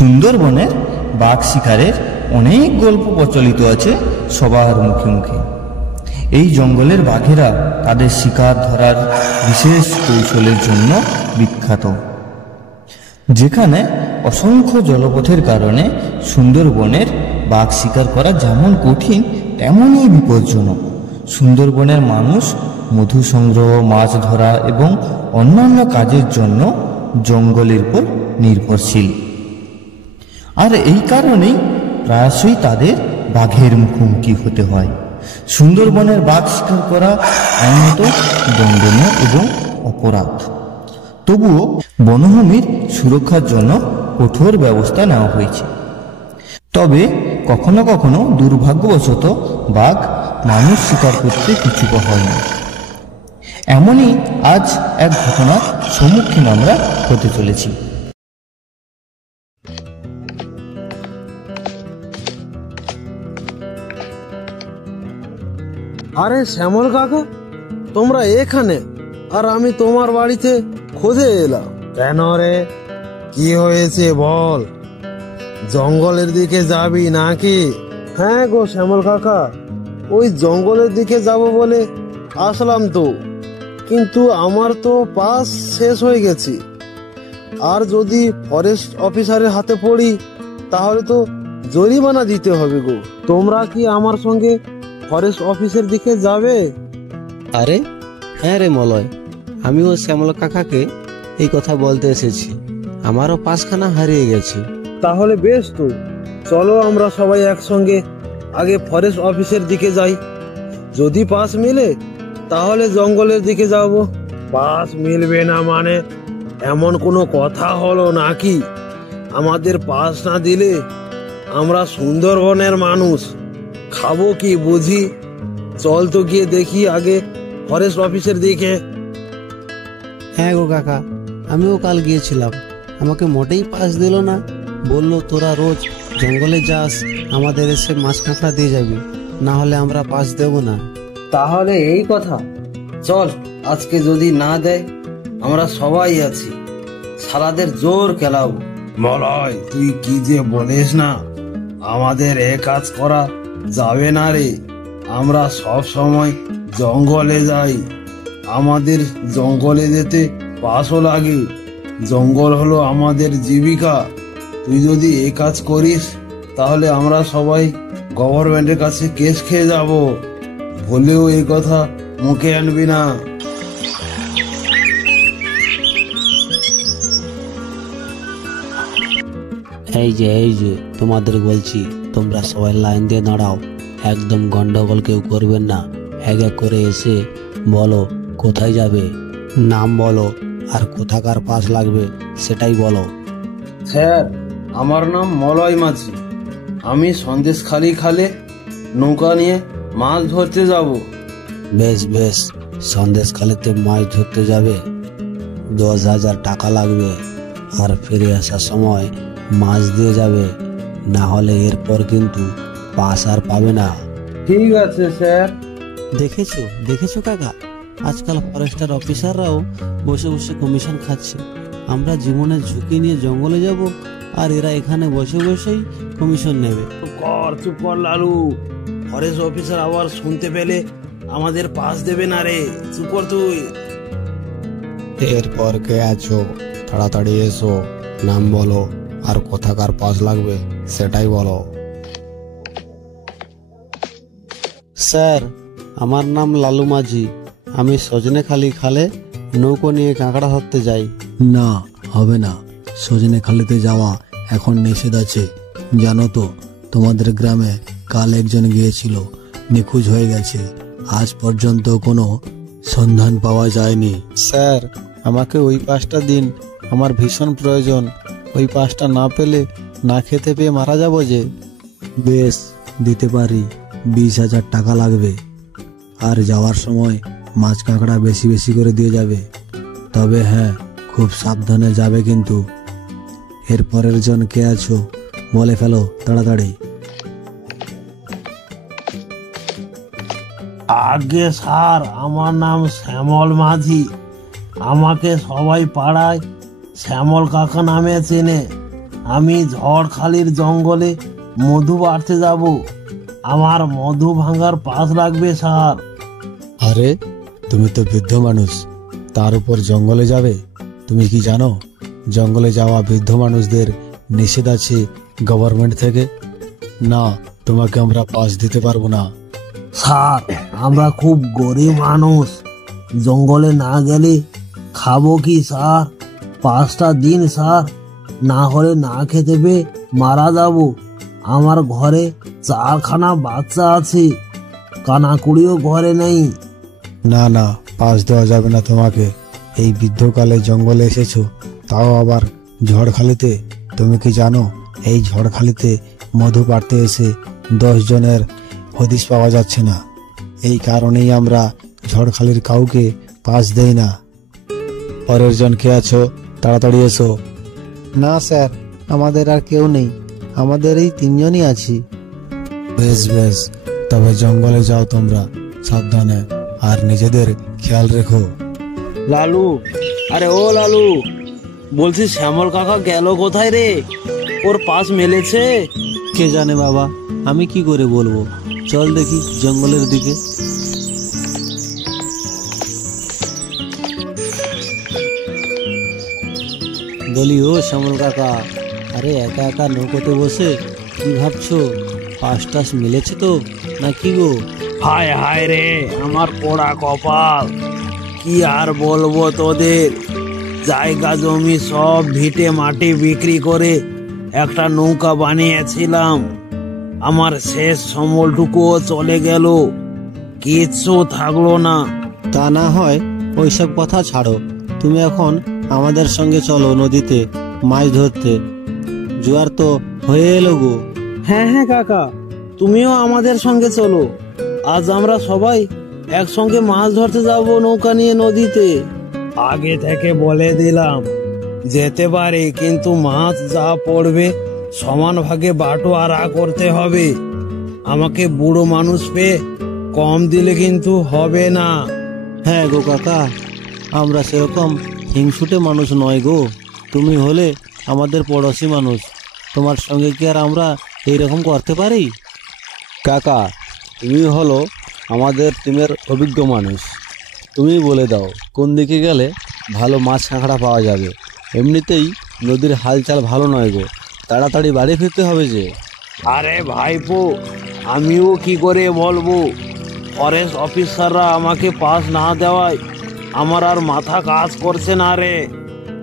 সুন্দরবনের বাঘ শিকারের অনেক গল্প প্রচলিত আছে সবার মুখে মুখে। এই জঙ্গলের বাঘেরা তাদের শিকার ধরার বিশেষ কৌশলের জন্য বিখ্যাত। যেখানে অসংখ্য জলপথের কারণে সুন্দরবনের বাঘ শিকার করা যেমন কঠিন তেমনই বিপজ্জনক। সুন্দরবনের মানুষ মধু সংগ্রহ, মাছ ধরা এবং অন্যান্য কাজের জন্য জঙ্গলের উপর নির্ভরশীল। আর এই কারণেই প্রায়শই তাদের বাঘের মুখোমুখি হতে হয়। সুন্দরবনের বাঘ শিকার করা আইনত দণ্ডনীয় এবং অপরাধ। তবুও বনভূমির সুরক্ষার জন্য কঠোর ব্যবস্থা নেওয়া হয়েছে। তবে কখনো কখনো দুর্ভাগ্যবশত বাঘ মানুষ শিকার করতে পিছুপা হয় না। এমনই আজ এক ঘটনার সম্মুখীন আমরা হতে চলেছি। আরে শ্যামল কাকা, তোমরা এখানে, আর আমি তোমার বাড়িতে খোঁজে এলাম। কেন রে, কি হয়েছে বল? জঙ্গলের দিকে যাবি নাকি? হ্যাঁ গো শ্যামল কাকা, ওই জঙ্গলের দিকে যাব বলে আসলাম তো, কিন্তু আমার তো পাস শেষ হয়ে গেছে। আর যদি ফরেস্ট অফিসারের হাতে পড়ি তাহলে তো জরিমানা দিতে হবে গো। তোমরা কি আমার সঙ্গে ফরেস্ট অফিসের দিকে যাবে? আরে হ্যাঁ রে মলয়, আমিও শ্যামল কাকাকে এই কথা বলতে এসেছি। আমারও পাসখানা হারিয়ে গেছে। তাহলে বেশ, তো চলো আমরা সবাই একসঙ্গে আগে ফরেস্ট অফিসের দিকে যাই। যদি পাস মিলে তাহলে জঙ্গলের দিকে যাব। পাস মিলবে না মানে এমন কোনো কথা হলো নাকি? আমাদের পাস না দিলে আমরা সুন্দরবনের মানুষ খাবো কি বুঝি? চল তো গিয়ে দেখি আগে ফরেস্ট অফিসের দিকে। হ্যাঁ গো কাকা, আমিও কাল গিয়েছিলাম, আমাকে মোটেই পাস দিল না। বললো তোরা রোজ জঙ্গলে যাস, আমাদের এসে মাছ কাঁকড়া দিয়ে যাবি, না হলে আমরা পাস দেব না। তাহলে এই কথা, চল আজকে যদি না দেয় আমরা সবাই আছি, সারাদের জোর খেলাবো। মলয়, তুই কি যে বলিস না, আমাদের এ কাজ করা যাবে না রে। আমরা সব সময় জঙ্গলে যাই, আমাদের জঙ্গলে যেতে পাসও লাগে। জঙ্গল হলো আমাদের জীবিকা। তুই যদি এই কাজ করিস তাহলে আমরা সবাই গভর্নমেন্টের কাছে কেস খেয়ে যাব। বলেও এই কথা মুখে আনবি না। এই যে তোমাদের বলছি, তোমরা সবাই লাইন দিয়ে দাঁড়াও, একদম গন্ডগোল কেউ করবেন না। এক এক করে এসে বলো কোথায় যাবে, নাম বলো, আর কোথাকার পাস লাগবে সেটাই বলো। স্যার, আমার নাম মলয় মাঝি। আমি সন্দেশখালি খালে নৌকা নিয়ে মাছ ধরতে যাব। বেশ, সন্দেশখালিতে মাছ ধরতে যাবে, 10,000 টাকা লাগবে, আর ফিরে আসার সময় মাছ দিয়ে যাবে, না হলে এরপর কিন্তু পাস আর পাবে না। ঠিক আছে স্যার। দেখেছো কাকা, আজকাল ফরেস্টার অফিসাররাও বসে বসে কমিশন খাচ্ছে। আমরা জীবনের ঝুঁকি নিয়ে জঙ্গলে যাব, আর এরা এখানে বসে বসেই কমিশন নেবে। চুপ কর লালু, ফরেস্ট অফিসার আবার শুনতে পেলে আমাদের পাস দেবে না রে। চুপ কর তুই। এরপর কে আছো, তাড়াতাড়ি এসো, নাম বলো, আর কোথাকার পাস লাগবে সেটাই বলো। স্যার, আমার নাম লালু মাঝি, আমি সজনেখালি খালে নৌকো নিয়ে কাঁকড়া ধরতে যাই। না, হবে না, সজনেখালিতে যাওয়া এখন নিষেধ আছে। জানো তো, তোমাদের গ্রামে কাল একজন গিয়েছিল, নিখোঁজ হয়ে গেছে, আজ পর্যন্ত কোনো সন্ধান পাওয়া যায়নি। স্যার, আমাকে ওই পাসটা দিন, আমার ভীষণ প্রয়োজন। ওই পাসটা না পেলে না খেতে পেয়ে মারা যাব যে। বেশ, দিতে পারি, 20,000 টাকা লাগবে। আর যাওয়ার সময় মাছ কাঁকড়া বেশি বেশি করে দিয়ে যাবে। তবে হ্যাঁ, খুব সাবধানে যাবে কিন্তু। এরপরের জন কে আছো বলে ফেলো তাড়াতাড়ি। আগে স্যার, আমার নাম শ্যামল মাঝি। আমাকে সবাই পাড়ায় শ্যামল কাকা নামে চেনে। আমি ঝড়খালির জঙ্গলে মধু বাড়তে যাব। আমার মধু ভাঙার পাস লাগবে স্যার। আরে তুমি তো বৃদ্ধ মানুষ, তার উপর জঙ্গলে যাবে? তুমি কি জানো জঙ্গলে যাওয়া বৃদ্ধ মানুষদের নিষেধ আছে গভর্নমেন্ট থেকে? না, তোমাকে আমরা পাস দিতে পারবো না। স্যার, আমরা খুব গরিব মানুষ, জঙ্গলে না গেলে খাবো কি স্যার? পাঁচটা দিন স্যার, না হলে না খেতে পেয়ে মারা যাব। আমার ঘরে 4খানা বাচ্চা আছে, কানাকুড়িও ঘরে নেই। না না, পাস দেওয়া যাবে না তোমাকে। এই বৃদ্ধকালে জঙ্গলে এসেছো, তাও আবার ঝড়খালিতে। তুমি কি জানো এই ঝড়খালিতে মধু পাড়তে এসে 10 জনের হদিশ পাওয়া যাচ্ছে না। এই কারণেই আমরা ঝড়খালির কাউকে পাস দেই না। পরের জন কে আছো? তাড়াতাড়ি এসো। না স্যার, আমাদের আর কেউ নেই, আমাদের এই 3 জনই আছি। বেশ বেশ, তবে জঙ্গলে যাও তোমরা সাবধানে, আর নিজেদের খেয়াল রেখো। লালু, আরে ও লালু, বলছি শ্যামল কাকা গেল কোথায় রে? ওর পাস মেলেছে? কে জানে বাবা, আমি কি করে বলবো। চল দেখি জঙ্গলের দিকে। বলি ও শ্যামল কাকা, আরে একা একা নৌকোতে বসে কি ভাবছো? পাস টাস মিলেছে তো নাকি গো? হায় হায় রে, আমার পোড়া কপাল। কি আর বলবো তোদের, জায়গা জমি সব ভিটে মাটি বিক্রি করে একটা নৌকা বানিয়েছিলাম। আমার শেষ সম্বলটুকুও চলে গেল, কিচ্ছু থাকলো না। তা না হয় ওইসব কথা ছাড়ো, তুমি এখন আমাদের সঙ্গে চলো নদীতে মাছ ধরতে। জোয়ার তো হয়ে এলো গো। হ্যাঁ হ্যাঁ কাকা, তুমিও আমাদের সঙ্গে চলো। আজ আমরা সবাই একসঙ্গে মাছ ধরতে যাব নৌকা নিয়ে নদীতে। আগে থেকে বলে দিলাম, যেতে পারে, কিন্তু মাছ যা পড়বে সমান ভাগে বাটোয়ারা করতে হবে। আমাকে বুড়ো মানুষ পেয়ে কম দিলে কিন্তু হবে না। হ্যাঁ গো কাকা, আমরা সেরকম হিংসুটে মানুষ নয় গো। তুমি হলে আমাদের পড়োশি মানুষ, তোমার সঙ্গে কি আর আমরা এইরকম করতে পারি? কাকা, তুমি হলো আমাদের টিমের অভিজ্ঞ মানুষ, তুমি বলে দাও কোন দিকে গেলে ভালো মাছ কাঁকড়া পাওয়া যাবে। এমনিতেই নদীর হালচাল ভালো নয় গো, তাড়াতাড়ি বাড়ি ফিরতে হবে যে। আরে ভাইপো, আমিও কি করে বলবো? ফরেস্ট অফিসাররা আমাকে পাস না দেওয়ায় আমার আর মাথা কাজ করছে না রে।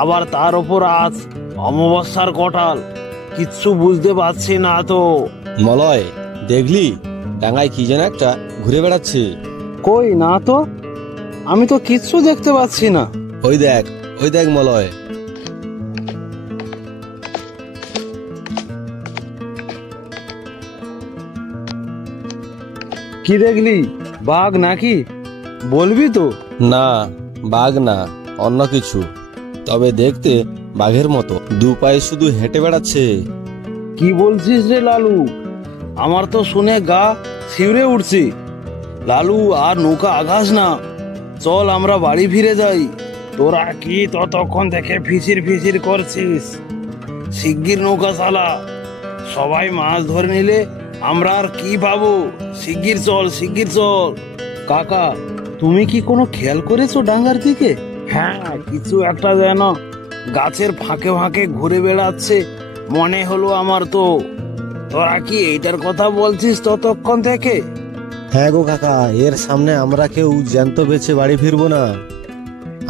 আবার তার উপর আজ অমাবস্যার কটাল, কিচ্ছু বুঝতে পারছি না তো। মলয়, দেখলি ডাঙায় কি যেন একটা ঘুরে বেড়াচ্ছে? কই না তো, আমি তো কিচ্ছু দেখতে পাচ্ছি না। ওই দেখ মলয়। কি দেখলি? বাঘ নাকি? বলবি তো? না, বাঘ না, অন্য কিছু। তবে দেখতে বাঘের মতো, 2 পায়ে শুধু হেঁটে বেড়াচ্ছে। কি বলছিস রে লালু? আমার তো শুনে গা শিউরে উঠছে। লালু, আর নৌকা আঘাস না, চল আমরা বাড়ি ফিরে যাই। তোরা কি ততক্ষণ থেকে ফিসির ফিসির করছিস? শিগগির নৌকা চালা, সবাই মাছ ধরে নিলে আমরা আর কি পাবো? শিগগির চল। কাকা, তুমি কি কোনো খেয়াল করেছো ডাঙ্গার দিকে? হ্যাঁ, কিছু একটা যেন গাছের ফাঁকে ফাঁকে ঘুরে বেড়াচ্ছে মনে হলো আমার তো। তোরা কি এইটার কথা বলছিস ততক্ষণ থেকে? হ্যাঁ গো কাকা, এর সামনে আমরা কেউ জ্যান্ত বেঁচে বাড়ি ফিরবো না।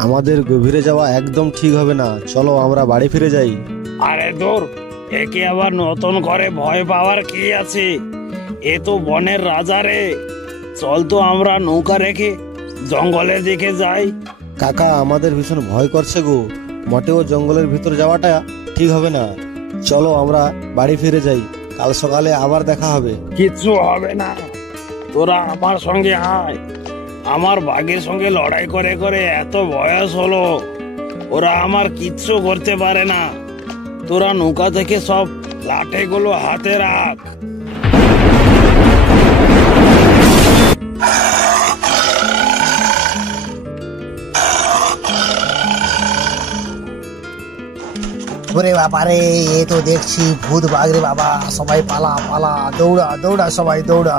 আমাদের গভীরে যাওয়া একদম ঠিক হবে না। চলো আমরা বাড়ি ফিরে যাই। আরে দূর, একে আবার নতুন করে ভয় পাওয়ার কি আছে? এ তো বনের রাজা রে। চল তো আমরা নৌকা রেখে জঙ্গলের দিকে যাই। কাকা, আমাদের ভীষণ ভয় করছে গো, মোটেও জঙ্গলের ভিতর যাওয়াটা ঠিক হবে না। চলো আমরা বাড়ি ফিরে যাই, কাল সকালে আবার দেখা হবে। কিচ্ছু হবে না, তোরা আমার সঙ্গে আয়। আমার বাঘের সঙ্গে লড়াই করে করে এত বয়স হলো, ওরা আমার কিচ্ছু করতে পারে না। তোরা নৌকা থেকে সব লাঠিগুলো হাতে রাখ। ওরে বাবারে, এ তো দেখছি ভূত বাঘ রে বাবা, সবাই পালা পালা, দৌড়া দৌড়া, সবাই দৌড়া।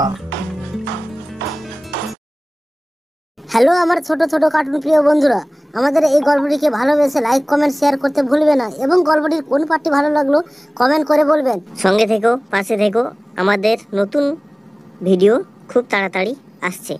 হ্যালো আমার ছোট ছোট কার্টুন প্রিয় বন্ধুরা, আমাদের এই গল্পটিকে ভালোবেসে লাইক কমেন্ট শেয়ার করতে ভুলবে না এবং গল্পটির কোন পার্টটি ভালো লাগলো কমেন্ট করে বলবেন। সঙ্গে থেকো, পাশে থেকো, আমাদের নতুন ভিডিও খুব তাড়াতাড়ি আসছে।